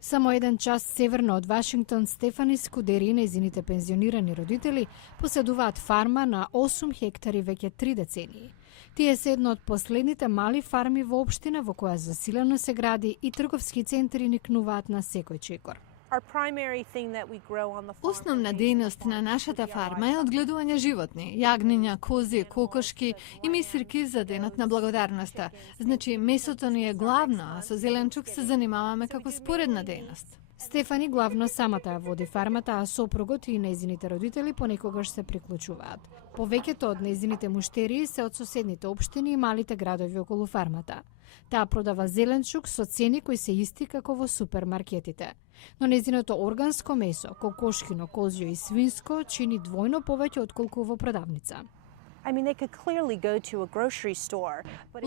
Само еден час северно од Вашингтон, Стефани Скудери и нејзините пензионирани родители поседуваат фарма на 8 хектари веќе 3 децении. Тие се едно од последните мали фарми во општина во која засилено се гради и трговски центри никнуваат на секој чекор. Основна дејност на нашата фарма е одгледување животни, јагниња, кози, кокошки и мисирки за денот на благодарноста. Значи, месото ни е главно, а со зеленчук се занимаваме како споредна дејност. Стефани главно самата ја води фармата, а сопругот и нејзините родители понекогаш се приклучуваат. Повеќето од нејзините муштерии се од соседните општини и малите градови околу фармата. Таа продава зеленчук со цени кои се исти како во супермаркетите. Но нејзиното органско месо, кокошкино, козјо и свинско, чини двојно повеќе отколку во продавница.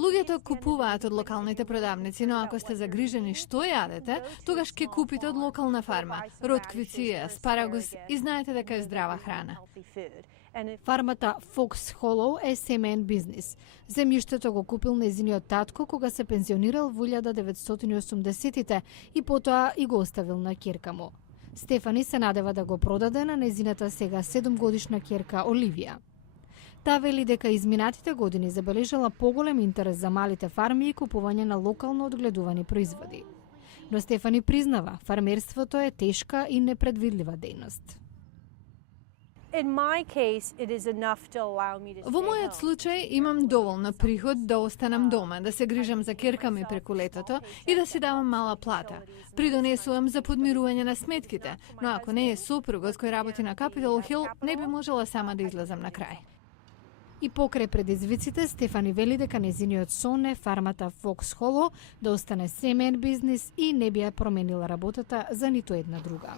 Луѓето купуваат од локалните продавници, но ако сте загрижени што јадете, тогаш ќе купите од локална фарма, ротквици, аспарагус и знаете дека е здрава храна. Фармата Fox Hollow е семеен бизнис. Земјиштето го купил нејзиниот татко кога се пензионирал во 1980-тите и потоа и го оставил на ќерка му. Стефани се надева да го продаде на нејзината сега 7-годишна ќерка Оливија. Таа вели дека изминатите години забележала поголем интерес за малите фарми и купување на локално одгледувани производи. Но Стефани признава, фармерството е тешка и непредвидлива дејност. Во мојот случај имам доволно приход да останам дома, да се грижам за ќерка ми преку летото и да си давам мала плата. Придонесувам за подмирување на сметките, но ако не е сопругот кој работи на Capitol Hill, не би можела сама да излезам на крај. И покрај предизвиците, Стефани вели дека нејзиниот сон е фармата Fox Hollow да остане семеен бизнис и не би ја променила работата за ниту една друга.